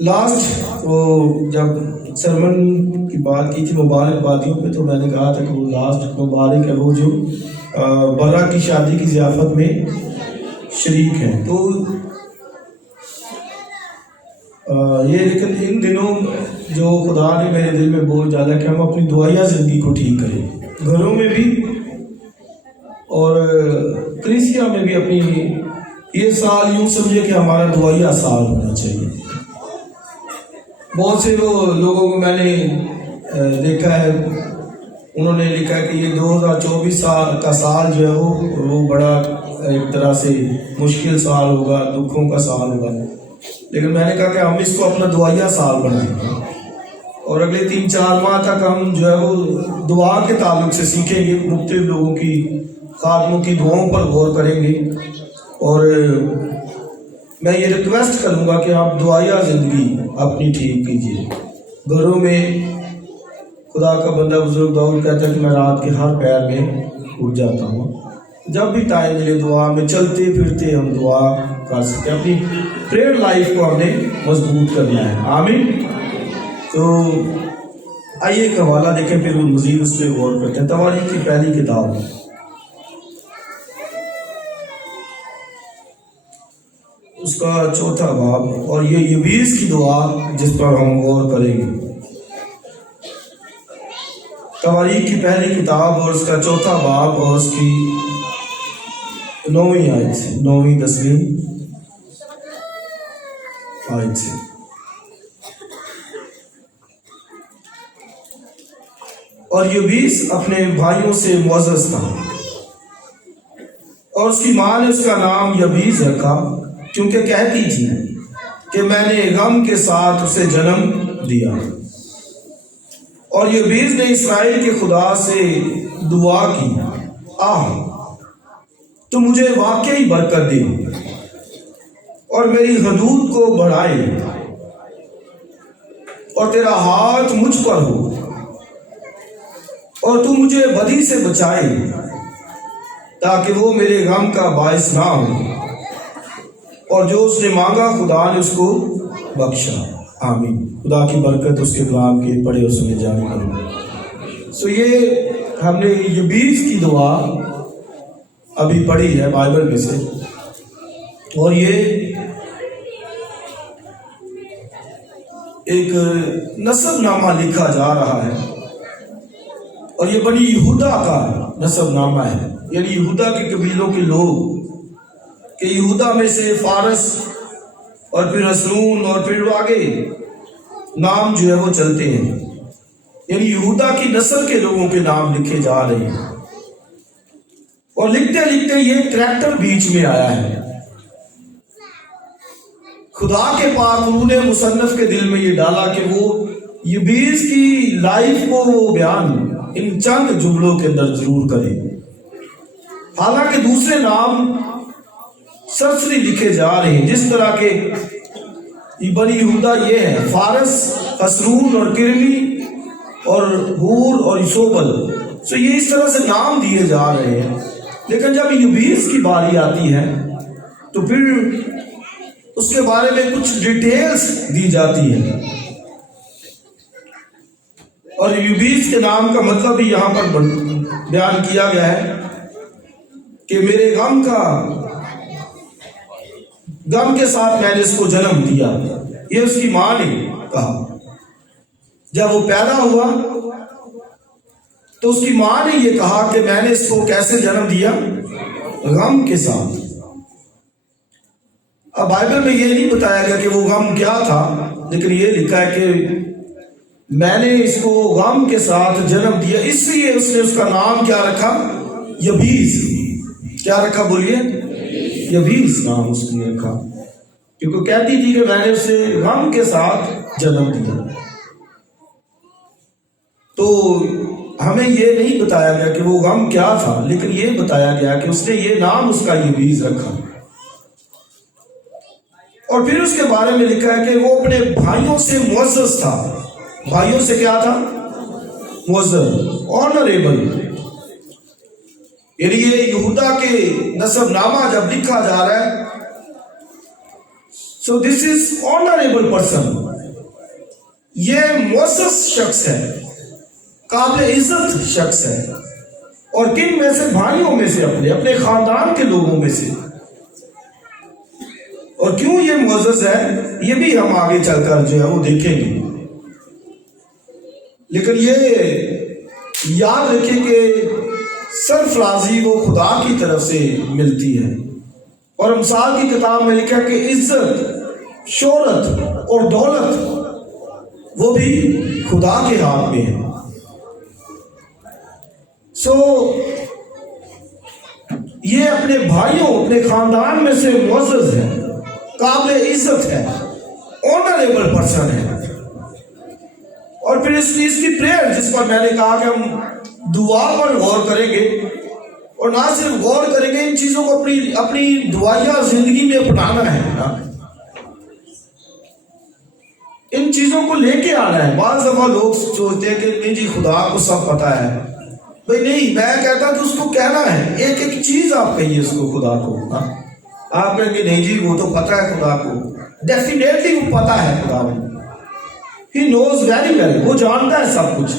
Last वो जब सरमन की बात की थी मुबारकबादियों पे, तो मैंने कहा था कि वो लास्ट मुबारक है वो जो बरा की शादी की ज़ियाफ़त में शरीक हैं। तो ये लेकिन इन दिनों जो खुदा ने मेरे दिल में बोझ डाला कि हम अपनी दुआया ज़िंदगी को ठीक करें, घरों में भी और कलीसिया में भी। अपनी ये साल यूँ समझे कि हमारा दुआया साल होना चाहिए। बहुत से वो लोगों को मैंने देखा है, उन्होंने लिखा है कि ये 2024 का साल जो है वो बड़ा एक तरह से मुश्किल साल होगा, दुखों का साल होगा। लेकिन मैंने कहा कि हम इसको अपना दुआया साल बनाएंगे और अगले 3-4 माह तक हम जो है वो दुआ के ताल्लुक से सीखेंगे, मुख्तलिफ लोगों की खादमों की दुआओं पर गौर करेंगे। और मैं ये रिक्वेस्ट करूँगा कि आप दुआया ज़िंदगी अपनी ठीक कीजिए। घरों में खुदा का बंदा बुजुर्ग दाऊद कहता है कि मैं रात के हर पैर में उठ जाता हूँ। जब भी टाइम मिले दुआ में चलते फिरते हम दुआ कर सकते हैं। अपनी प्रेयर लाइफ को हमने मजबूत करना है। आमीन। तो आइए एक हवाला देखें, फिर मज़ीद उस पर गौर करते हैं। तवारीख की पहली किताब उसका 4था बाब, और ये यबीस की दुआ जिस पर हम गौर करेंगे। तवारीख की पहली किताब और उसका 4था बाब और उसकी 9वीं आयत से 9वीं 10वीं आयत से। और यबीस अपने भाइयों से मुअज़्ज़ज़ था और उसकी माँ ने उसका नाम यबीस रखा, क्योंकि कहती थी कि मैंने गम के साथ उसे जन्म दिया। और यबीस ने इस्राएल के खुदा से दुआ की, आह तो मुझे वाकई बरकत दे और मेरी हदूद को बढ़ाए, और तेरा हाथ मुझ पर हो और तू मुझे बदी से बचाए, ताकि वो मेरे गम का बायस ना हो, और जो उसने मांगा खुदा ने उसको बख्शा। आमीन। खुदा की बरकत उसके कलाम के पढ़े और सुने जाने करो। सो ये हमने यबीस की दुआ अभी पढ़ी है बाइबल में से, और ये एक नसबनामा लिखा जा रहा है, और ये बनी यहूदा का नसबनामा है, यानी यहूदा के कबीलों के लोग कि यहूदा में से फारस और फिर हसनून और फिर आगे नाम जो है वो चलते हैं, यानी यहूदा की नस्ल के लोगों के नाम लिखे जा रहे हैं। और लिखते लिखते ये करैक्टर बीच में आया है। खुदा के पाक उन्होंने मुसन्नफ के दिल में ये डाला कि वो यबीस की लाइफ को वो बयान इन चंद जुमलों के अंदर जरूर करे। हालांकि दूसरे नाम सरसरी लिखे जा रहे हैं, जिस तरह के बनी यहूदा ये है, फारस, हसरून और किरमी और हूर और इसोबल। सो ये इस तरह से नाम दिए जा रहे हैं। लेकिन जब यबीस की बारी आती है तो फिर उसके बारे में कुछ डिटेल्स दी जाती है, और यबीस के नाम का मतलब भी यहां पर बयान किया गया है कि मेरे गम के साथ मैंने इसको जन्म दिया। ये उसकी मां ने कहा। जब वो पैदा हुआ तो उसकी मां ने ये कहा कि मैंने इसको कैसे जन्म दिया, गम के साथ। अब बाइबल में ये नहीं बताया गया कि वो गम क्या था, लेकिन ये लिखा है कि मैंने इसको गम के साथ जन्म दिया, इसलिए उसने उसका नाम क्या रखा, यबीस। क्या रखा बोलिए, यबीस नाम उसने रखा, क्योंकि कहती थी कि मैंने उसे गम के साथ जन्म दिया। तो हमें ये नहीं बताया गया कि वो गम क्या था, लेकिन ये बताया गया कि उसने ये नाम उसका यबीस रखा। और फिर उसके बारे में लिखा है कि वो अपने भाइयों से मुअज़्ज़ज़ था। भाइयों से क्या था, मुअज़्ज़ज़, ऑनरेबल। ये यहूदा के नसबनामा जब लिखा जा रहा है so this is honourable person, ये मुअज़्ज़ज़ शख्स है, काबिल इज्जत शख्स है। और किन में से? भाइयों में से, अपने अपने खानदान के लोगों में से। और क्यों ये मुअज़्ज़ज़ है ये भी हम आगे चलकर जो है वो देखेंगे। लेकिन ये याद रखें कि सरफराजी वो खुदा की तरफ से मिलती है। और अमसाल की किताब में लिखा कि इज्जत, शोहरत और दौलत वो भी खुदा के हाथ में है। सो ये अपने भाइयों, अपने खानदान में से मुअज़्ज़ज़ है, काबिल इज्जत है, ऑनरेबल पर्सन है। और फिर इसकी प्रेयर, जिस पर मैंने कहा कि हम दुआ पर गौर करेंगे, और ना सिर्फ गौर करेंगे, इन चीजों को अपनी दुआया जिंदगी में अपनाना है ना, इन चीजों को लेके आना है। बाज़ दफा लोग सोचते हैं कि नहीं जी खुदा को सब पता है। भाई नहीं, मैं कहता कि उसको कहना है, एक एक चीज आप कहिए उसको, खुदा को। आप कहेंगे नहीं जी वो तो पता है खुदा को, डेफिनेटली वो पता है खुदा को, ही नोज वेरी वेल, वो जानता है सब कुछ।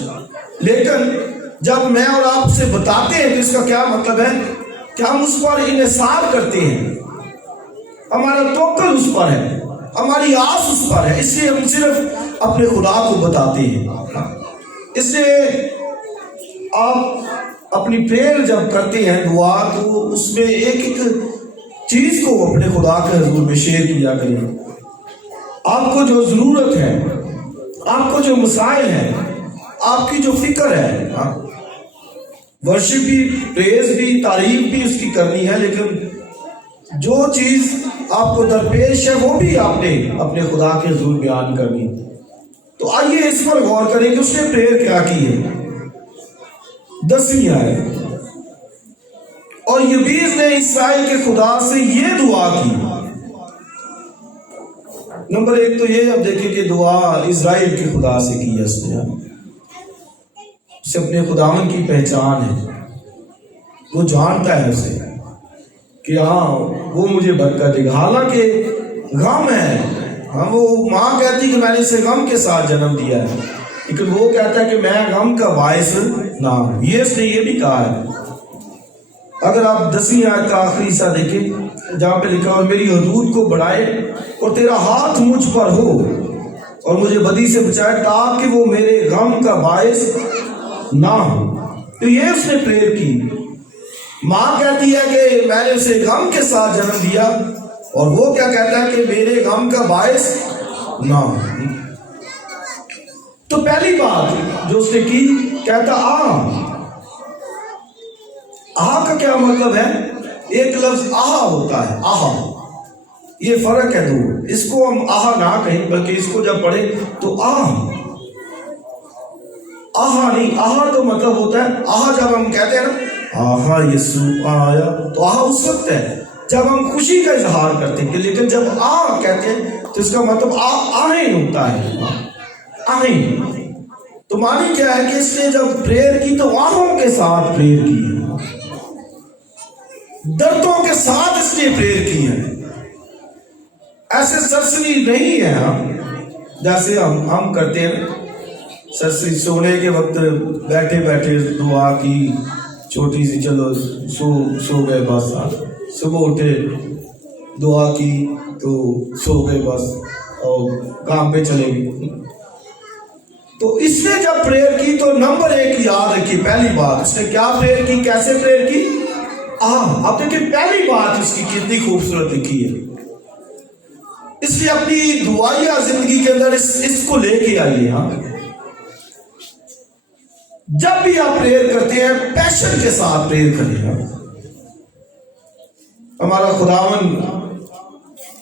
लेकिन जब मैं और आप उसे बताते हैं तो इसका क्या मतलब है कि हम उस पर इन्हिसार करते हैं, हमारा तवक्कुल उस पर है, हमारी आस उस पर है, इसलिए हम सिर्फ अपने खुदा को बताते हैं। इसलिए आप अपनी प्रेयर जब करते हैं, दुआ, तो उसमें एक एक चीज को अपने खुदा के हुजूर में शेयर किया करें। आपको जो जरूरत है, आपको जो मसाइल है, आपकी जो फिक्र है, वर्शिप भी, प्रेज भी, तारीफ भी उसकी करनी है, लेकिन जो चीज आपको दरपेश है वो भी आपने अपने खुदा के हुजूर बयान करनी। तो आइए इस पर गौर करें कि उसने प्रेयर क्या की है। 10वीं आयत, और यबीस ने इस्राएल के खुदा से ये दुआ की। नंबर 1 तो ये, अब देखिए कि दुआ इस्राएल के खुदा से की है उसने। उसे अपने खुदावन की पहचान है, वो जानता है उसे कि हाँ वो मुझे बरकत देगा। हालांकि गम है, हाँ वो माँ कहती कि मैंने इसे गम के साथ जन्म दिया है, लेकिन वो कहता है कि मैं गम का बायस ना हूं। ये उसने ये भी कहा है। अगर आप 10वीं आयत का आखिरी हिस्सा देखें, जहां पे लिखा और मेरी हदूद को बढ़ाए और तेरा हाथ मुझ पर हो और मुझे बदी से बचाए, ताकि वो मेरे गम का बायस ना हो। तो ये उसने प्रेयर की। माँ कहती है कि मैंने उसे गम के साथ जन्म दिया, और वो क्या कहता है कि मेरे गम का बायस ना हो। तो पहली बात जो उसने की, कहता आहा का क्या मतलब है? एक लफ्ज आहा होता है, आहा, ये फर्क है दो। इसको हम आहा ना कहें, बल्कि इसको जब पढ़े तो आहा नहीं, आहा तो मतलब होता है, आहा जब हम कहते हैं ना आहा यीशु आया, तो आहा उस वक्त है जब हम खुशी का इजहार करते हैं। लेकिन जब कहते हैं तो इसका मतलब आहें होता है, आहें। तो मानी क्या है कि इसने जब प्रेयर की तो आहों के साथ प्रेयर की है, दर्दों के साथ इसने प्रेयर की है। ऐसे सरसरी नहीं है हम जैसे हम करते हैं। सरसरी सोने के वक्त बैठे बैठे दुआ की, छोटी सी, चलो सो गए बस। सुबह उठे दुआ की तो सो गए बस, और काम पे चले गए। तो इसने जब प्रेयर की तो नंबर 1 याद रखी, पहली बात उसने क्या प्रेयर की, कैसे प्रेयर की? अब देखिए पहली बात उसकी कितनी खूबसूरत लिखी है। इसलिए अपनी दुआया जिंदगी के अंदर इसको लेके आइए। जब भी आप प्रेयर करते हैं पैशन के साथ प्रेयर करें। हमारा खुदावन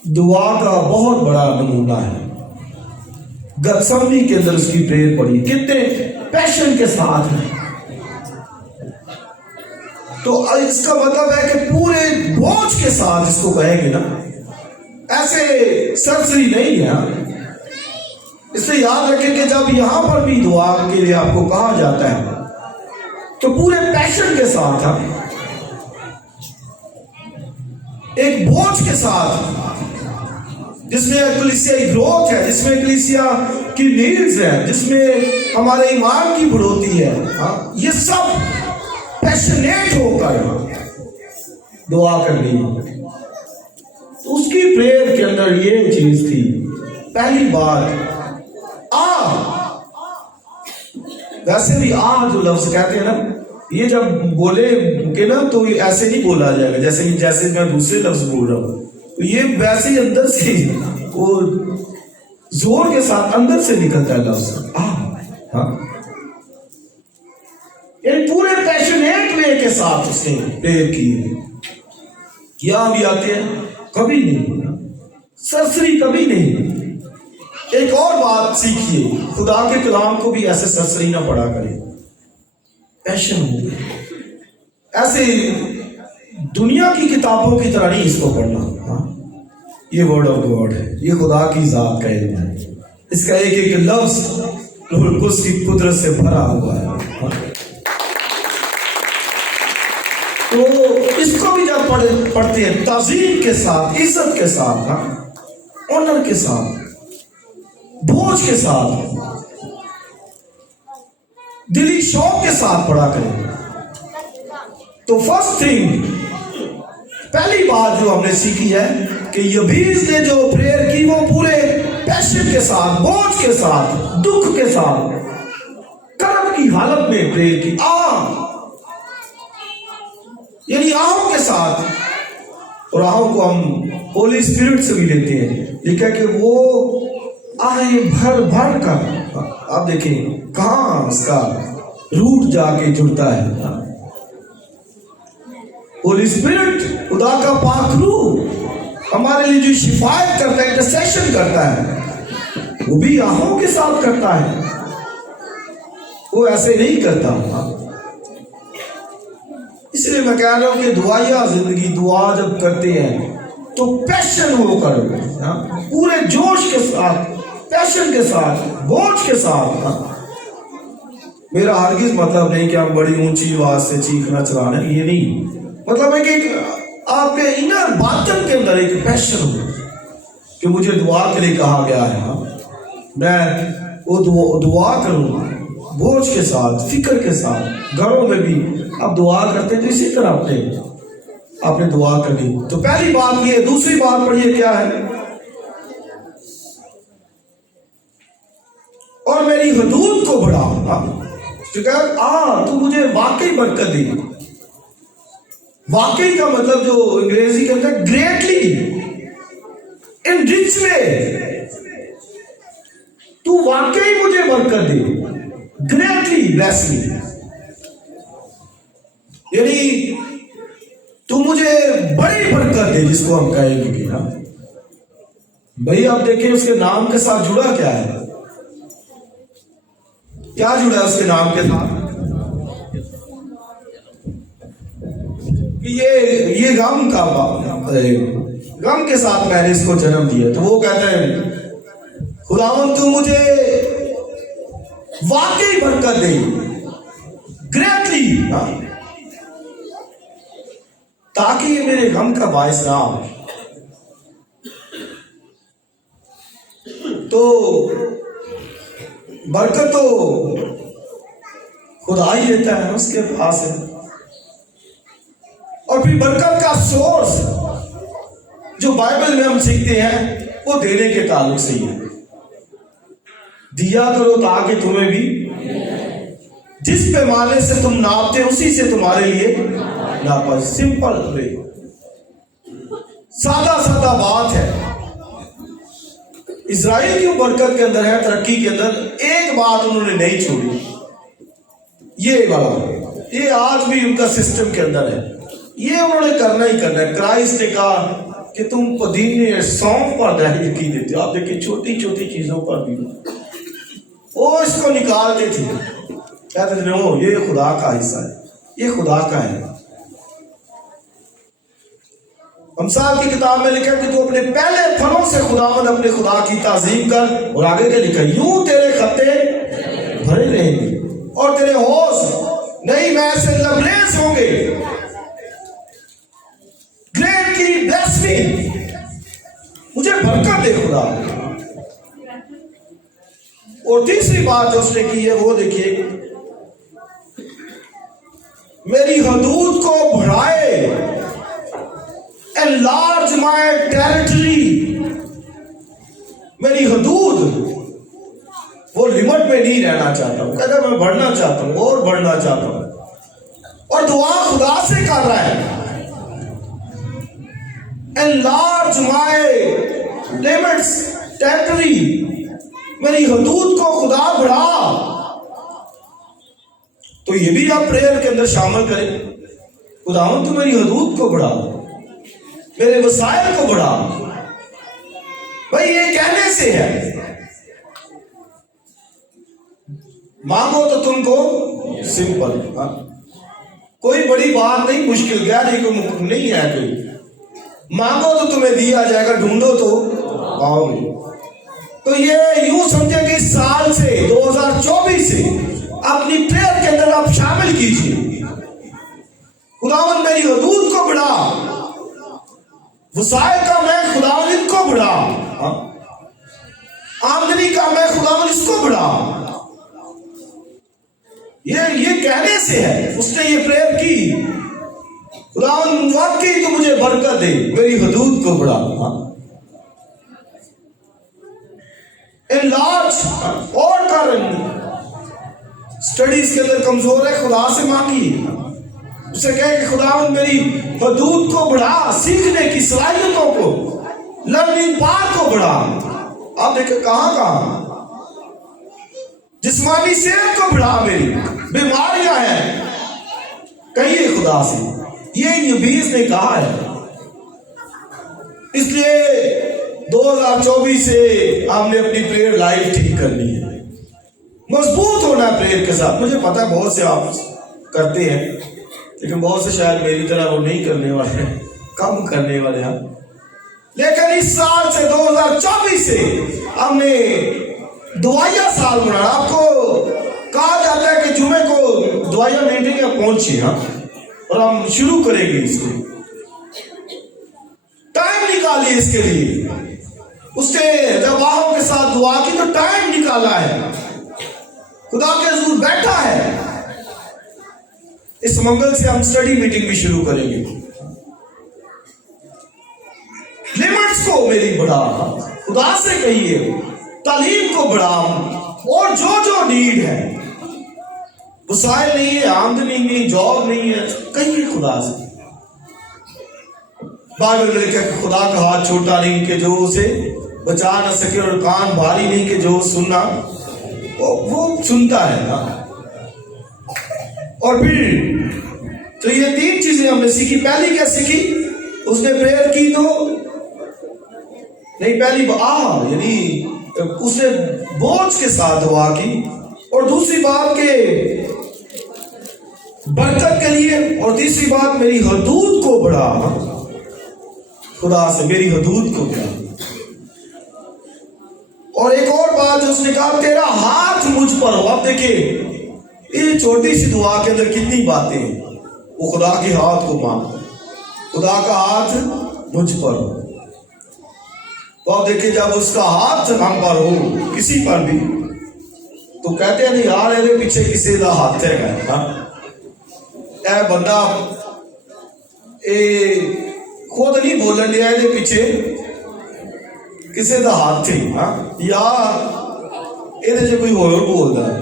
दुआ का बहुत बड़ा नमूना है। गतसमनी के अंदर उसकी प्रेयर पड़ी, कितने पैशन के साथ है। तो इसका मतलब है कि पूरे बोझ के साथ इसको कहेंगे ना, ऐसे सरसरी नहीं है। इसलिए याद रखें कि जब यहां पर भी दुआ के लिए आपको कहा जाता है तो पूरे पैशन के साथ, एक बोझ के साथ जिसमें कलीसियाई ग्रोथ है, जिसमें कलीसिया की नीड्स है, जिसमें हमारे ईमान की बढ़ोतरी है। ये सब पैशनेट होकर दुआ करनी। तो उसकी प्रेयर के अंदर ये चीज थी। पहली बात वैसे भी जो लफ्ज कहते हैं ना, ये जब बोले के ना तो ऐसे नहीं बोला जाएगा जैसे मैं दूसरे लफ्ज बोल रहा हूं। तो ये वैसे ही अंदर से वो जोर के साथ अंदर से निकलता है लफ्ज यानी पूरे पैशनेट वे के साथ उसने प्रेयर की। यहां भी आते हैं, कभी नहीं सरसरी, कभी नहीं। एक और बात सीखिए, खुदा के कलाम को भी ऐसे सरसरी ना पढ़ा करें, पैशन हो। ऐसे दुनिया की किताबों की तरह नहीं इसको पढ़ना। ये वर्ड ऑफ गॉड है, ये खुदा की जात का इल्म है। इसका एक एक लफ्ज रूहुल कुद्स की कुदरत से भरा हुआ है। तो इसको भी जब पढ़ते हैं ताज़ीम के साथ, इज्जत के साथ, ऑनर के साथ, बोझ के साथ, दिली शौक के साथ पढ़ा करें। तो फर्स्ट थिंग, पहली बात जो हमने सीखी है कि यबीस ने जो प्रेयर की वो पूरे पैशन के साथ, बोझ के साथ, दुख के साथ, कर्म की हालत में प्रेयर की। यानी आओ के साथ। और आओ को हम होली स्पिरिट से भी लेते हैं। लिखा कि वो आए भर भर कर, आप देखें कहां उसका रूट जाके जुड़ता है। होली स्पिरिट, खुदा का पाक रूह हमारे लिए जो शिफायत करता है, इंटरसेशन करता है, वो भी आहों के साथ करता है। वो ऐसे नहीं करता। इसलिए मैं कह रहा हूं कि दुआया जिंदगी, दुआ जब करते हैं तो पैशन होकर, पूरे जोश के साथ, पैशन के साथ, बोझ के साथ। मेरा हरगिज मतलब नहीं कि हम बड़ी ऊंची आवाज से चीखना चलाना, ये नहीं। मतलब है कि आपके इनर बातन के अंदर एक पैशन हो कि मुझे दुआ के लिए कहा गया है, मैं वो दुआ करूं बोझ के साथ, फिक्र के साथ। घरों में भी अब दुआ करते हैं तो इसी तरह आपने दुआ करनी। तो पहली बात ये। दूसरी बात पढ़िए क्या है, और मेरी हदूद को बढ़ा। तू मुझे वाकई बरकत दी। वाकई का मतलब जो अंग्रेजी के अंदर ग्रेटली, इन रिच वे, तू वाकई मुझे बरकत दे, ग्रेटली ब्लेस मी। यानी तू मुझे बड़ी बरकत दे, जिसको हम कहेंगे कि ना भाई। आप देखिए उसके नाम के साथ जुड़ा क्या है, क्या जुड़ा है उसके नाम के साथ कि ये गम का गम के साथ मैंने इसको जन्म दिया। तो वो कहते हैं खुदावंद तू मुझे वाकई बरकत दे, ग्रेटली, ताकि ये मेरे गम का बायस ना हो। तो बरकत तो खुदा ही देता है, उसके पास है। और फिर बरकत का सोर्स जो बाइबल में हम सीखते हैं वो देने के ताल्लुक से ही है। दिया करो ताकि तुम्हें भी, जिस पैमाने से तुम नापते उसी से तुम्हारे लिए नापा। सिंपल वे, सादा सादा बात है। इजराइल की बरकत के अंदर है, तरक्की के अंदर एक बात उन्होंने नहीं छोड़ी, ये वाला, ये आज भी उनका सिस्टम के अंदर है। ये उन्होंने करना ही करना है। क्राइस्ट ने कहा कि तुम पुदीने सौंफ पर यकीन देते हो। आप देखिए छोटी छोटी चीजों पर भी वो इसको निकालते थे, कहते थे नो ये खुदा का हिस्सा है, ये खुदा का है। अमसाल की किताब में लिखा कि तू अपने पहले फलों से खुदावंद अपने खुदा की ताजीम कर। और आगे क्या लिखा, यूं तेरे खत्ते भरे रहेंगे और तेरे हौज नई मैं से लबरेज होंगे। ग्रेटली ब्लेस मी, मुझे बरकत दे खुदा। और तीसरी बात जो उसने की है वो देखिए, मेरी हदूद को बढ़ाए, एनलार्ज माय टेरिटरी। मेरी हदूद वो लिमिट में नहीं रहना चाहता हूं, कहता मैं बढ़ना चाहता हूं और बढ़ना चाहता हूं। और दुआ खुदा से कर रहा है, एनलार्ज माय लिमिट्स टेरिटरी, मेरी हदूद को खुदा बढ़ा। तो ये भी आप प्रेयर के अंदर शामिल करें, खुदावंद तू मेरी हदूद को बढ़ा, मेरे वसाइल को बढ़ा। भाई ये कहने से है, मांगो तो तुमको सिंपल, कोई बड़ी बात नहीं, मुश्किल गैर नहीं है कोई। मांगो तो तुम्हें दिया जाएगा, ढूंढो तो पाओगे। तो ये यूं समझे कि इस साल से 2024 से अपनी प्रेयर के अंदर आप शामिल कीजिए, खुदावंद मेरी हदूद को बढ़ा, वसाइल का मैं खुदावंद इनको बढ़ा, आमदनी का मैं खुदावंद इसको बढ़ा। ये कहने से है, उसने ये प्रेयर की, खुदावंद वाकई तो मुझे बरकत दे, मेरी हदूद को बढ़ा। एनलार्ज और कारण स्टडीज के अंदर कमजोर है, खुदा से मांगी, उसे कहे कि खुदावंद मेरी हदूद को बढ़ा, सीखने की सलाहियतों को, लर्निंग पाथ को बढ़ा। आप देखिए कहां जिस्मानी सेहत को बढ़ा, मेरी बीमारियां हैं, कहिए खुदा से, ये यबीस ने कहा है। इसलिए 2024 से हमने अपनी प्रेयर लाइफ ठीक करनी है, मजबूत होना है प्रेयर के साथ। मुझे पता है बहुत से आप करते हैं, लेकिन बहुत से शायद मेरी तरह वो नहीं करने वाले हैं, कम करने वाले हैं। लेकिन इस साल से 2024 से हमने दुआया साल मनाना। आपको कहा जाता है कि जुमे को दुआया मीटिंग में पहुंचिए, और हम शुरू करेंगे इसको। टाइम निकालिए इसके लिए, उसने जब वाहों के साथ दुआ की तो टाइम निकाला है, खुदा के हुजूर बैठा है। इस मंगल से हम स्टडी मीटिंग भी शुरू करेंगे। लिमिट्स को मेरी बढ़ा, खुदा से कहिए, तालीम को बढ़ा, और जो जो नीड है, वसाइल नहीं है, आमदनी नहीं, जॉब नहीं है, कहिए खुदा से। बाइबल में लिखा है खुदा का हाथ छोटा नहीं कि जो उसे बचा न सके, और कान भारी नहीं कि जो सुनना वो सुनता है ना। और फिर तो ये तीन चीजें हमने सीखी। पहली क्या सीखी? उसने प्रेयर की तो नहीं, पहली यानी उसने बोझ के साथ दुआ की, और दूसरी बात के बरकत के लिए, और तीसरी बात मेरी हदूद को बढ़ा, खुदा से मेरी हदूद को बढ़ा। और एक और बात जो उसने कहा, तेरा हाथ मुझ पर हो। आप देखिए ये छोटी सी दुआ के अंदर कितनी बातें हैं। वो खुदा के हाथ को मांग, खुदा का हाथ मुझ पर हो। तो आप देखिए जब उसका हाथ हम पर हो, किसी पर भी, तो कहते हैं नहीं यार ਇਹਦੇ पीछे किसी का हाथ है। ए बंदा खुद नहीं बोलन दिया, ਇਹਦੇ पीछे किसी का हाथ थे, या ये कोई और बोलता है।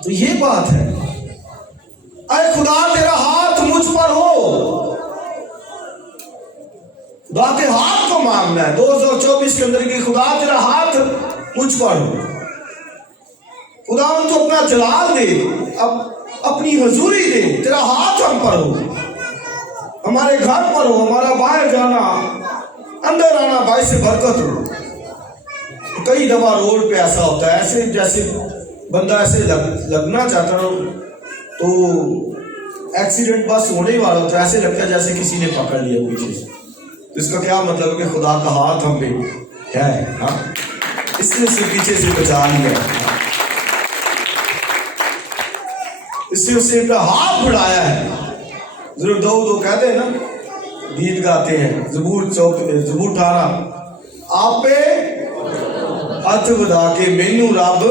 तो ये बात है, अरे खुदा तेरा हाथ मुझ पर हो, खुदा के हाथ को मांगना है 2024 के अंदर की। खुदा तेरा हाथ मुझ पर हो, खुदा उनको अपना जलाल दे, अपनी हजूरी दे, तेरा हाथ हम पर हो, हमारे घर पर हो, हमारा बाहर जाना अंदर आना भाई से बरकत हो। कई दफा रोड पे ऐसा होता है, ऐसे जैसे बंदा ऐसे लगना चाहता हो तो एक्सीडेंट बस होने वाला होता है, ऐसे लगता है जैसे किसी ने पकड़ लिया पीछे से। तो इसका क्या मतलब है कि खुदा का हाथ हम पे है, इसने उसे पीछे से बचा लिया, इससे उसे अपना हाथ बढ़ाया है। जरूर दो कहते हैं ना, गीत गाते हैं, ज़बूर 18 आपे हथ वधा के मैनू रब,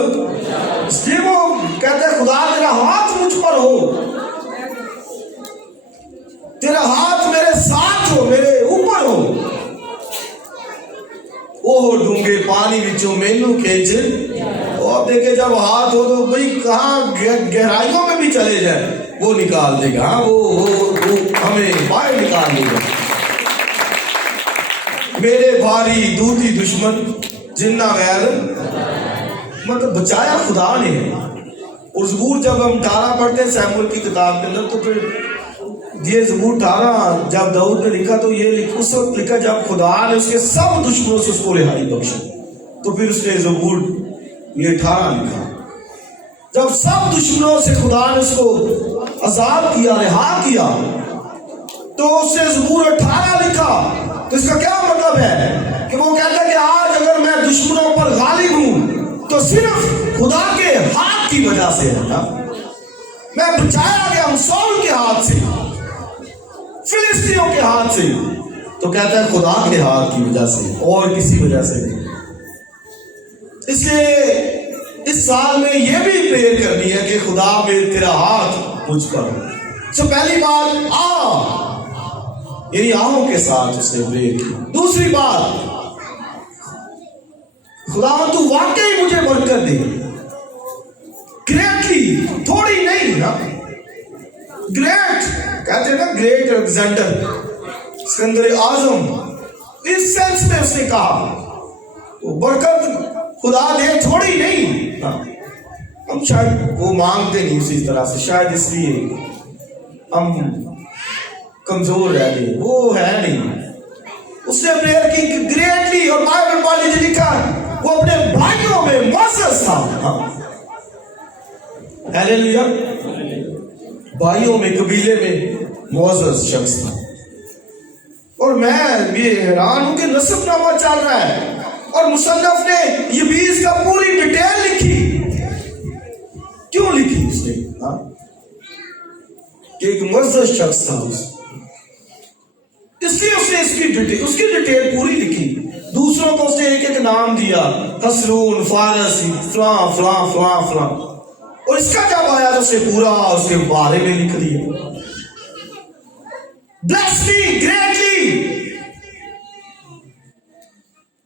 इसलिए वो कहता है खुदा तेरा हाथ मुझ पर हो, तेरा हाथ मेरे साथ हो, मेरे ऊपर हो। वो डूंगे पानी विचों मैनू खींच, और देखे जब हाथ हो तो भाई कहाँ गहराइयों में भी चले जाए वो निकाल देगा। हाँ वो हमें बाहर निकाल देगा। मेरे भारी दूती दुश्मन जिन्ना गैर, मतलब बचाया खुदा ने। और ज़बूर जब हम 18 पढ़ते हैं सैमुएल की किताब के अंदर, तो फिर ये ज़बूर 18 जब दाऊद ने लिखा तो ये उस वक्त लिखा जब खुदा ने उसके सब दुश्मनों से उसको रिहाई बख्शी। तो फिर उसने ज़बूर ये 18 लिखा। जब सब दुश्मनों से खुदा ने उसको आजाद किया, रिहा किया, तो उसने ज़बूर 18 लिखा। तो इसका क्या मतलब है कि वो कहता है कि आज अगर मैं दुश्मनों पर गालिब हूं तो सिर्फ खुदा के हाथ की वजह से है ना। मैं बचाया गया हूं सौल के हाथ से, फिलिस्तीनियों के हाथ से, तो कहता है खुदा के हाथ की वजह से और किसी वजह से नहीं। इसलिए इस साल में यह भी प्रेयर करनी है कि खुदा मेरे तेरा हाथ मुझ पर। तो पहली बात यही आहों के साथ उसने प्रेयर की। दूसरी बात, खुदा तू वाकई मुझे बरकत दे, ग्रेटली, थोड़ी नहीं ना, ग्रेट कहते हैं ना, ग्रेट अलेक्जेंडर सिकंदर आजम, इस सेंस में उसने कहा तो बरकत खुदा दे, थोड़ी नहीं ना। हम शायद वो मांगते नहीं उसी तरह से, शायद इसलिए हम कमजोर रह गए, वो है नहीं। उसने प्रेयर की ग्रेटली, और बाइबल वाले ने लिखा वो अपने भाइयों में मोसेस था। हालेलुया, भाइयों में, कबीले में मोसेस शख्स था। और मैं ये हैरान हूं कि नसबनामा चल रहा है और मुसन्नफ ने यबीस का पूरी डिटेल लिखी। क्यों लिखी उसने? कि एक मोसेस शख्स था, इसलिए उसने उसकी डिटेल पूरी लिखी। दूसरों को उसने एक एक नाम दिया, हसरून, फारस, फलां फलां फलां फलां, और इसका जब आया तो उसने पूरा उसके बारे में लिख दिया। Bless me greatly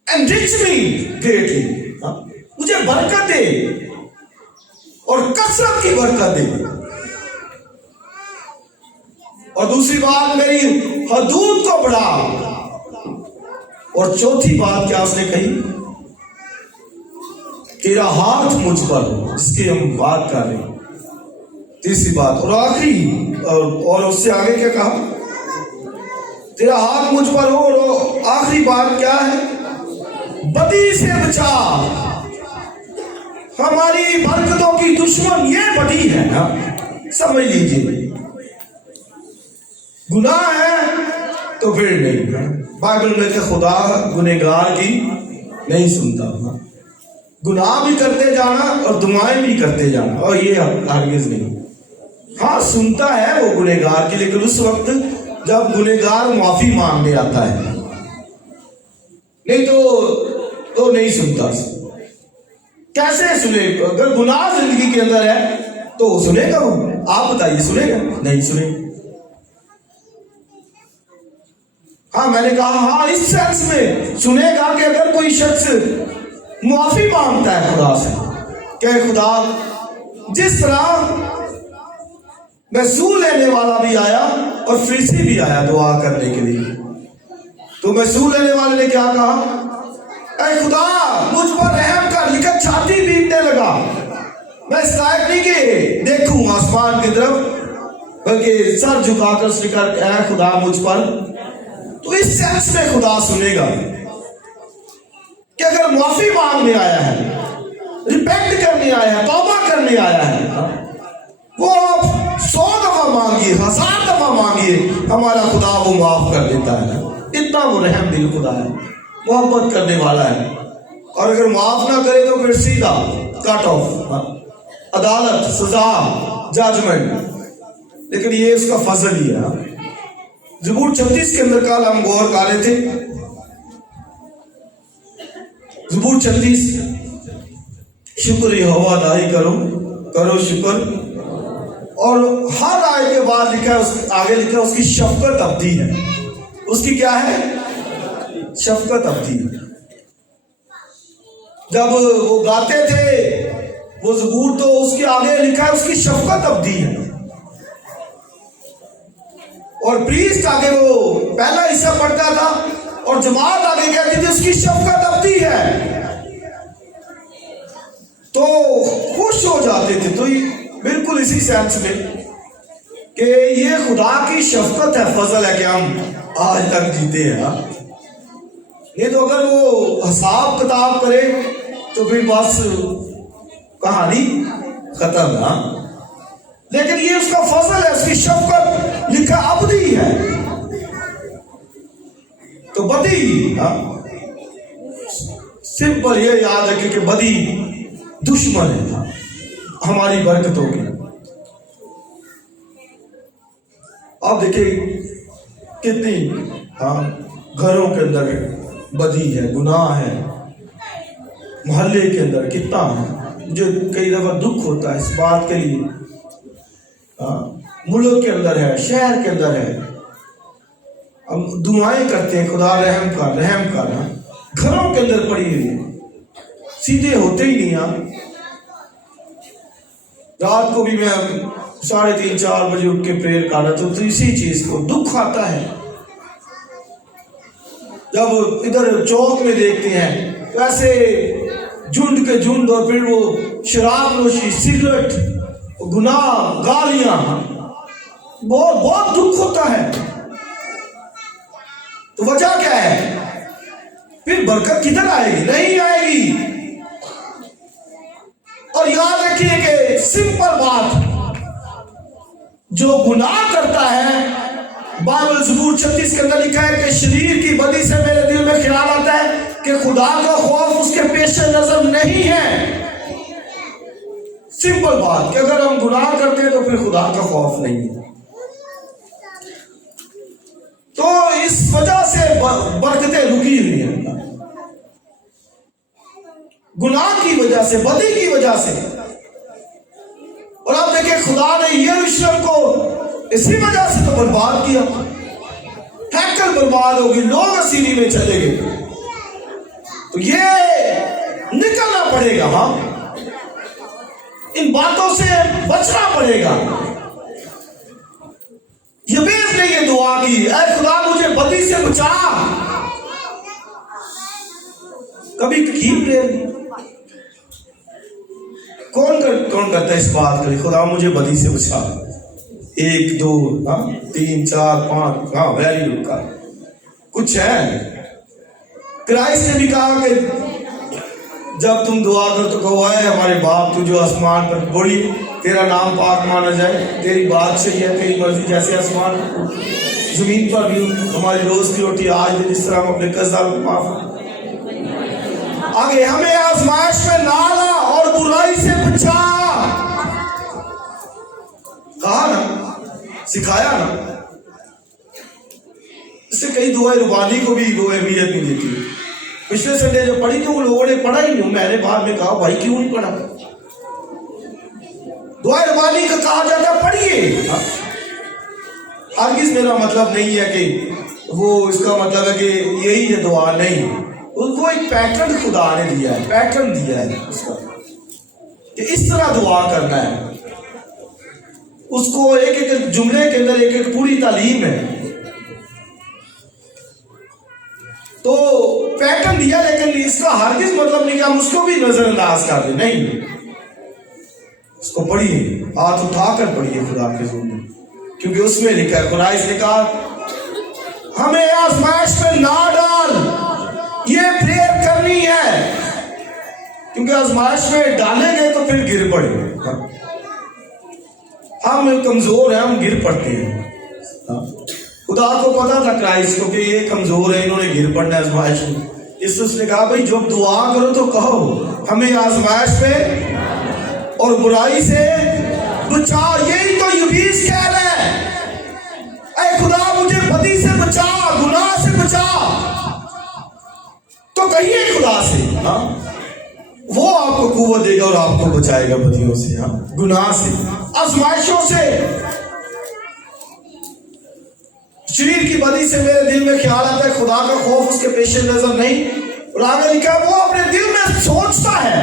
and enrich me greatly, मुझे बरकत दे और कसरत की बरकत दे। और दूसरी बात, मेरी हदूद को बढ़ा। और चौथी बात क्या उसने कही? तेरा हाथ मुझ पर, जिसकी हम बात कर रहे हैं। तीसरी बात और आखिरी, और उससे आगे क्या कहा? तेरा हाथ मुझ पर हो। और आखिरी बात क्या है? बदी से बचा। हमारी बरकतों की दुश्मन ये बदी है ना, समझ लीजिए। गुनाह है तो फिर नहीं। बाइबल में कि खुदा गुनहगार की नहीं सुनता। गुनाह भी करते जाना और दुआएं भी करते जाना, और ये हरगिज नहीं। हाँ, सुनता है वो गुनहगार की, लेकिन उस वक्त जब गुनहगार माफी मांगने आता है, नहीं तो नहीं सुनता। कैसे सुने? अगर गुनाह जिंदगी के अंदर है तो सुनेगा वो? आप बताइए, सुनेगा? नहीं सुनेगा। हाँ, मैंने कहा हाँ, इस सेंस में सुनेगा कि अगर कोई शख्स मुआफी मांगता है खुदा से, क्या खुदा जिस तरह महसूल लेने वाला भी आया और फरीसी भी आया दुआ करने के लिए, तो महसूल लेने वाले ने क्या कहा? ऐ खुदा मुझ पर रहम कर, लिखा छाती पीटने लगा। मैं इस लायक नहीं कि देखूं आसमान की तरफ, बल्कि सर झुकाकर उसने कहा ऐ खुदा मुझ पर। तो इस सेंस में खुदा सुनेगा कि अगर माफी मांगने आया है, रिपेंट करने आया है, तौबा करने आया है, वो आप 100 दफा मांगिए, 1000 दफा मांगिए, हमारा खुदा वो माफ कर देता है। इतना वो रहम दिल खुदा है, मोहब्बत करने वाला है। और अगर माफ ना करे तो फिर सीधा कट ऑफ, अदालत, सजा, जजमेंट। लेकिन ये उसका फजल ही है। ज़बूर 36 के अंदर कल हम गौर कर रहे थे ज़बूर 36, शुक्र यहोवा अदाई करो, करो शुक्र। और हर आयत के बाद लिखा है, आगे लिखा है उसकी शफकत अब्दी है। उसकी क्या है? शफकत अब्दी। जब वो गाते थे वो ज़बूर, तो उसके आगे लिखा है उसकी शफकत अब्दी है। और प्रीस्ट आगे वो पहला हिस्सा पढ़ता था और जमात आगे कहती थी उसकी शफकत अब्दी है, तो खुश हो जाते थे। तो बिल्कुल इसी सेंस में कि ये खुदा की शफकत है, फजल है कि हम आज तक जीते हैं। नहीं तो अगर वो हिसाब किताब करे तो फिर बस कहानी खत्म है। लेकिन ये उसका फजल है, उसकी शफकत लिखा अब्दी है। तो बदी, सिंपल ये याद रखे कि बदी दुश्मन है हमारी बरकतों की। आप देखिए कितनी घरों के अंदर बदी है, गुनाह है, मोहल्ले के अंदर कितना है। मुझे कई दफा दुख होता है इस बात के लिए। मुल्क के अंदर है, शहर के अंदर है, हम दुआएं करते हैं खुदा रहम कर, रहम कर। घरों के अंदर पड़ी हुई है, सीधे होते ही नहीं। रात को भी मैं 3:30-4 बजे उठ के प्रेयर कर रहा था, तो इसी चीज को दुख आता है। जब इधर चौक में देखते हैं तो ऐसे झुंड के झुंड, और फिर वो शराब नोशी, सिगरेट, गुनाह, गालियां, बहुत बहुत दुख होता है। तो वजह क्या है? फिर बरकत किधर आएगी? नहीं आएगी। और याद रखिए कि सिंपल बात, जो गुनाह करता है, बाइबल ज़बूर 36 के अंदर लिखा है कि शरीर की बदी से मेरे दिल में ख्याल आता है कि खुदा का खौफ उसके पेश नजर नहीं है। सिंपल बात कि अगर हम गुनाह करते हैं तो फिर खुदा का खौफ नहीं है। तो इस वजह से बरकतें रुकी हुई हैं, गुनाह की वजह से, बदी की वजह से। और आप देखिए खुदा ने यरूशलेम को इसी वजह से तो बर्बाद किया। हैकल बर्बाद होगी, लोग असीरी में चले गए। तो ये निकलना पड़ेगा, इन बातों से बचना पड़ेगा। यबेस ने ये दुआ की, ऐ खुदा मुझे बदी से बचा। कभी की प्रेयर कौन करता है इस बात के लिए? खुदा मुझे बदी से बचा। 1 2 3 4 5, वेरी गुड। कुछ है। क्राइस्ट ने भी कहा कि जब तुम दुआ करो तो कहो, आए हमारे बाप तू जो आसमान पर, बोली तेरा नाम पाक माना जाए, तेरी बात सही है, तेरी मर्जी जैसे आसमान जमीन पर भी। हमारी रोज की रोटी आज दे, जिस तरह हम अपने कर्जदारों को माफ। आगे, हमें आजमाइश में ना ला और बुराई से बचा। कहा ना, सिखाया ना। इससे कई दुआएं रुबानी को भी वो अहमियत नहीं देती। पिछले संडे जो पढ़ी थी वो लोगों ने पढ़ा ही नहीं। मैंने बाद में कहा भाई क्यों नहीं पढ़ा? दुआ रुबानी का कहा जाता पढ़िए। हरगिज़ मेरा मतलब नहीं है कि वो, इसका मतलब है कि यही है दुआ, नहीं। उसको एक पैटर्न खुदा ने दिया है, पैटर्न दिया है उसका कि इस तरह दुआ करना है। उसको एक एक जुमले के अंदर एक एक पूरी तालीम है। तो पैटर्न दिया, लेकिन इसका हरगिज़ मतलब नहीं कि हम उसको भी नजरअंदाज कर दें, नहीं। उसको पढ़िए, हाथ उठाकर पढ़िए खुदा के ज़ुल्म, क्योंकि उसमें लिखा है, खुदा इसने कहा हमें आजमाइश में ना डाल। ये प्रेयर करनी है, क्योंकि आजमाइश में डालेंगे तो फिर गिर पड़ेंगे। हम कमजोर हैं, हम गिर पड़ते हैं। खुदा को पता था क्राइस्ट को कि ये कमजोर है, इन्होंने गिर पड़ना है आजमाइश में। इसलिए उसने कहा भाई जब दुआ करो तो कहो हमें आजमाइश में और बुराई से बचा। यही तो यबीस कह रहा है, ऐ खुदा मुझे बदी से बचा, गुनाह से बचा। तो तो कहिए खुदा से, हाँ, वो आपको कुव्वत देगा और आपको बचाएगा बदियों से, हाँ, गुनाह से, आजमाइशों से। शरीर की बदी से मेरे दिल में ख्याल आता है, खुदा का खौफ उसके पेश नजर नहीं। और आगे लिखा है, वो अपने दिल में सोचता है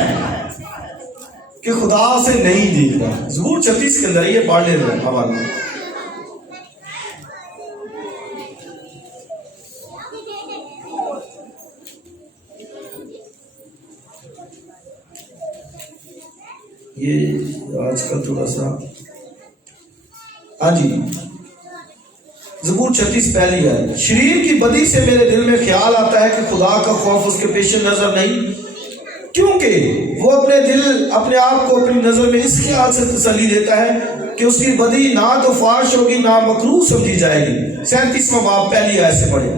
कि खुदा से नहीं देख रहा। ज़बूर 36 के अंदर ये पढ़ ले रहा हवाला। ये आजकल थोड़ा सा, हाँ जी, ज़बूर 36 पहली है, शरीर की बदी से मेरे दिल में ख्याल आता है कि खुदा का खौफ उसके पेश नजर नहीं, क्योंकि वो अपने आप को अपनी नजर में इस ख्याल से तसल्ली देता है कि उसकी बदी ना तो फाश होगी ना मकरूह समझी जाएगी। 37वां बाब पहली आयत से पढ़े,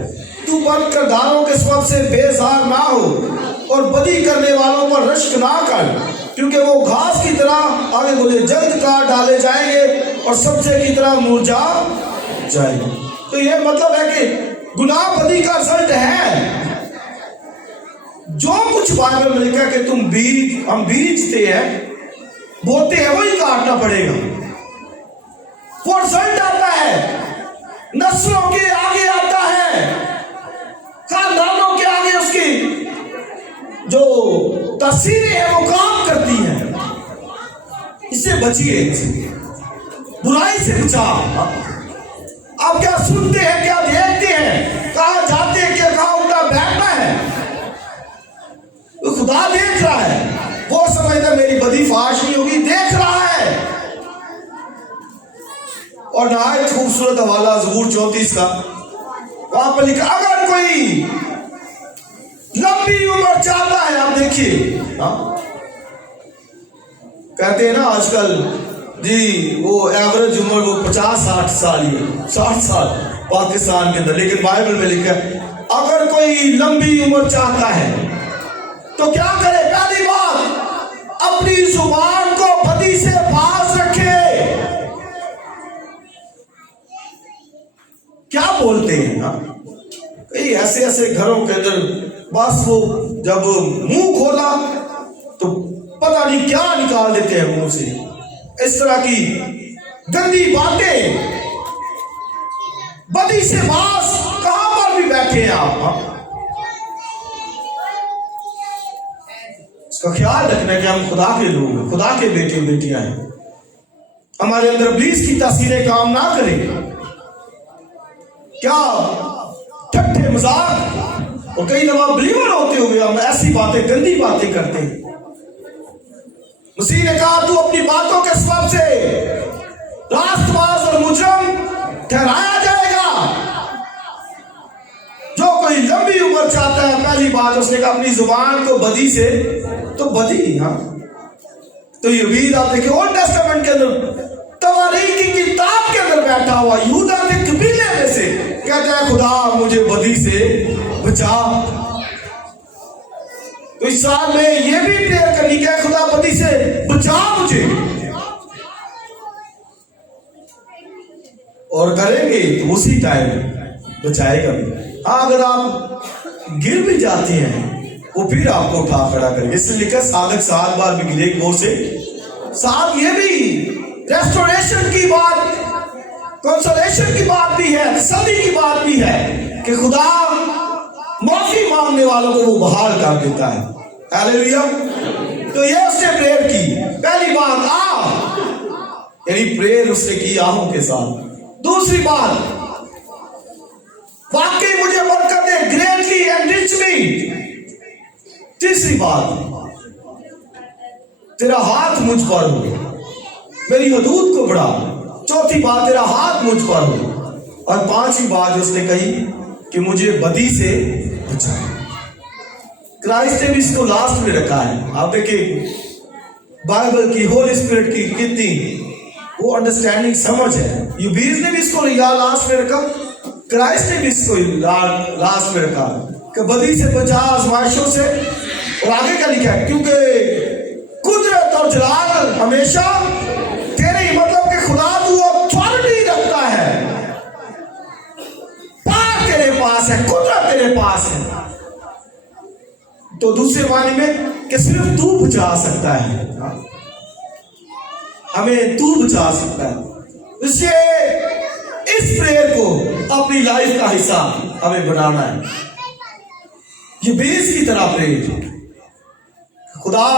तू बदकिरदारों के सबब से बेजार ना हो और बदी करने वालों पर रश्क ना कर, क्योंकि वो घास की तरह, आगे बोले, जल्द काट डाले जाएंगे और सब्जे की तरह मुरझा जाएंगे। तो ये मतलब है कि गुनाह बदी का रिजल्ट है। जो कुछ बाइबल में लिखा कि हम बीजते हैं, बोते हैं, वही काटना पड़ेगा। वो रिजल्ट आता है, नस्लों के आगे आता है, खानदानों के आगे उसकी जो तस्वीरें हैं वो काम करती हैं। इससे बचिए, बुराई से बचाओ। आप क्या सुनते हैं, क्या देखते हैं, कहां जाते हैं, क्या कहां उठना बैठना है, वो खुदा देख रहा है। वो समझता मेरी बदी फाश नहीं होगी, देख रहा है। और नहायत खूबसूरत हवाला ज़बूर 34 का, वहां पर लिखा, अगर कोई लंबी उम्र चाहता है, आप देखिए, कहते हैं ना आजकल जी, वो एवरेज उम्र वो 50-60 साल ही है, 60 साल पाकिस्तान के अंदर, लेकिन बाइबल में लिखा है अगर कोई लंबी उम्र चाहता है तो क्या करे? पहली बात, अपनी जुबान को बदी से पास रखे। क्या बोलते हैं ना, कई ऐसे ऐसे घरों के अंदर बस वो जब मुंह खोला तो पता नहीं क्या निकाल देते हैं मुंह से, इस तरह की गंदी बातें, बदी से बास। कहां पर भी बैठे हैं आप, इसका ख्याल रखना कि हम खुदा के लोग हैं, खुदा के बेटे बेटियां हैं। हमारे अंदर इब्लीस की तासीरें काम ना करें। क्या ठट्ठे मजाक, और कई दफा बिलीवर होते हुए हम ऐसी बातें, गंदी बातें करते हैं। मसीह ने कहा, तू अपनी बातों के सबब से रास्तबाज और मुजरम ठहराया जाएगा। जो कोई लंबी उम्र चाहता है, पहली बात उसने कहा अपनी जुबान को बदी से, तो बदी, हाँ, तो ये उम्मीद आप देखिए ओल्ड टेस्टामेंट के अंदर, तवारीख की किताब के अंदर बैठा हुआ यहूदा के कबीले में से कहता है, खुदा मुझे बदी से बचा। तो इस साल में ये भी प्रेयर करनी है, खुदा बदी से बचा मुझे, और करेंगे तो उसी टाइम बचाएगा भी। हाँ, अगर आप गिर भी जाते हैं वो फिर आपको उठा खड़ा करेगा। इसलिए लिखा, साधक 7 बार भी गिरे बोर से 7। ये भी रेस्टोरेशन की बात, कंसोलेशन की बात भी है, तसल्ली की बात भी है कि खुदा माफी मांगने वालों को वो बहाल कर देता है। हालेलुया। तो ये उसने प्रेयर की, पहली बात यानी प्रेयर उसने की आहों के साथ। दूसरी बात, वाकई मुझे बरकत दे, ग्रेटली एनरिच मी। तीसरी बात, तेरा हाथ मुझ पर हो, मेरी हदूद को बढ़ा। चौथी बात, तेरा हाथ मुझ पर हो। और पांचवी बात उसने कही कि मुझे बदी से बचा। क्राइस्ट ने भी इसको लास्ट में रखा है। आप देखिए बाइबल की, होली स्पिरिट की कितनी वो अंडरस्टैंडिंग, समझ है। यूबीज ने भी इसको लास्ट में रखा, क्राइस्ट ने भी इसको लास्ट में रखा कि बदी से बचा, आजमाइशों से। और आगे क्या लिखा है, क्योंकि कुदरत और जलाल हमेशा तेरे, मतलब कि खुदा तू अथॉरिटी रखता है, पार तेरे पास है, कुदरत तेरे पास है। तो दूसरे मायने में कि सिर्फ तू बचा सकता है, हमें तू बचा सकता है। इसलिए इस प्रेयर को अपनी लाइफ का हिस्सा हमें बनाना है। ये बेस की तरह प्रेयर, खुदा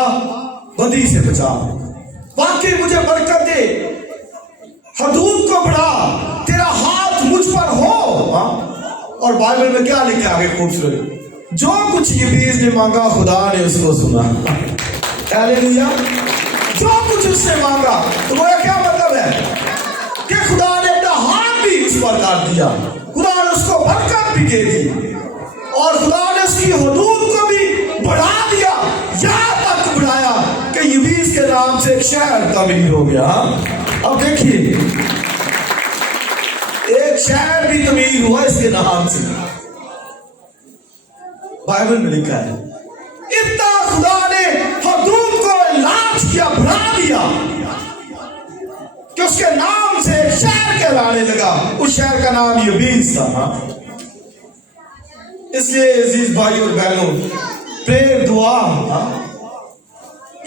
बदी से बचा, वाकई मुझे बरकत दे, हदूद को बढ़ा, तेरा हाथ मुझ पर हो। और बाइबल में क्या लिखा आगे खूबसूरत, जो कुछ यबीस ने मांगा खुदा ने उसको सुना। हालेलुया। जो कुछ उसने मांगा, तो वो क्या मतलब है कि खुदा ने अपना हाथ भी उस पर काट दिया, खुदा ने उसको बरकत भी दे दी, और खुदा ने उसकी हदूद को भी बढ़ा दिया, यहां तक बढ़ाया कि यबीस के नाम से एक शहर तमीर हो गया। अब देखिए, एक शहर भी तमीर हुआ इसके नाम से, बाइबल में लिखा है। इतना खुदा ने हदूद को इलाज किया, बढ़ा दिया कि उसके नाम से एक शहर कहलाने लगा। उस शहर का नाम यबीस था। इसलिए अजीज भाई और बहनों, प्रेयर दुआ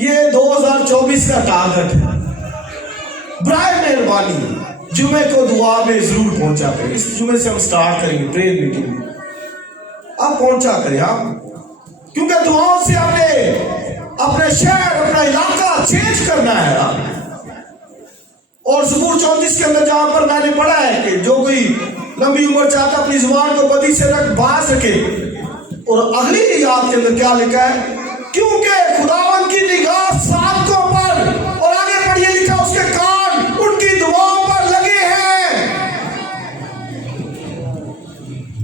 ये 2024 का टारगेट है। बराए मेहरबानी जुमे को दुआ में जरूर पहुंचा करें। इस जुमे से हम स्टार्ट करेंगे प्रेयर मीटिंग, आप पहुंचा करें आप, क्योंकि दुआओं से हमने अपने शहर, अपना इलाका चेंज करना है। और ज़बूर 34 के अंदर जहां पर मैंने पढ़ा है कि जो कोई लंबी उम्र चाहता अपनी जुबान को बदी से रख बाज सके, और अगली याद के अंदर क्या लिखा है, क्योंकि खुदावन की निगाह साधकों पर, और आगे पढ़िए लिखा उसके कान उनकी दुआओं पर लगे हैं।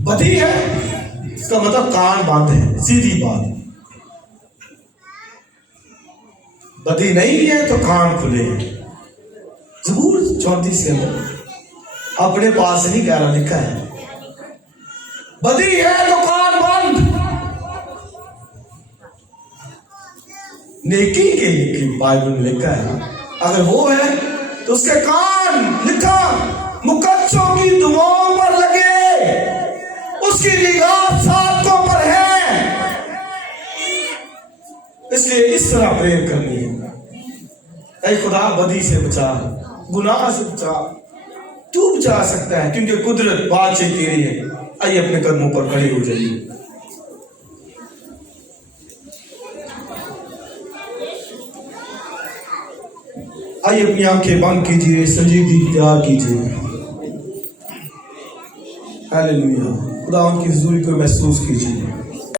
बदी है इसका मतलब कान बांधे हैं, सीधी बात। बदी नहीं है तो कान खुले हैं। ज़बूर 34 के अंदर अपने पास नहीं कह रहा, लिखा है बदी है तो कान बंद। नेकी के लिए बाइबल में लिखा है, अगर वो है तो उसके कान, लिखा मुकद्दसों की दुआओं पर लगे, उसकी निगाह साधकों पर है। इसलिए इस तरह प्रेयर करनी है, ऐ खुदा बदी से बचा, गुनाह से बचा, तू बचा सकता है, क्योंकि कुदरत बादशाह तेरी है। आइए अपने कदमों पर खड़े हो जाइए। आइए अपनी आंखें बंद कीजिए, संजीदगी इख्तियार कीजिए। हालेलुया। खुदा की हुजूरी को महसूस कीजिए।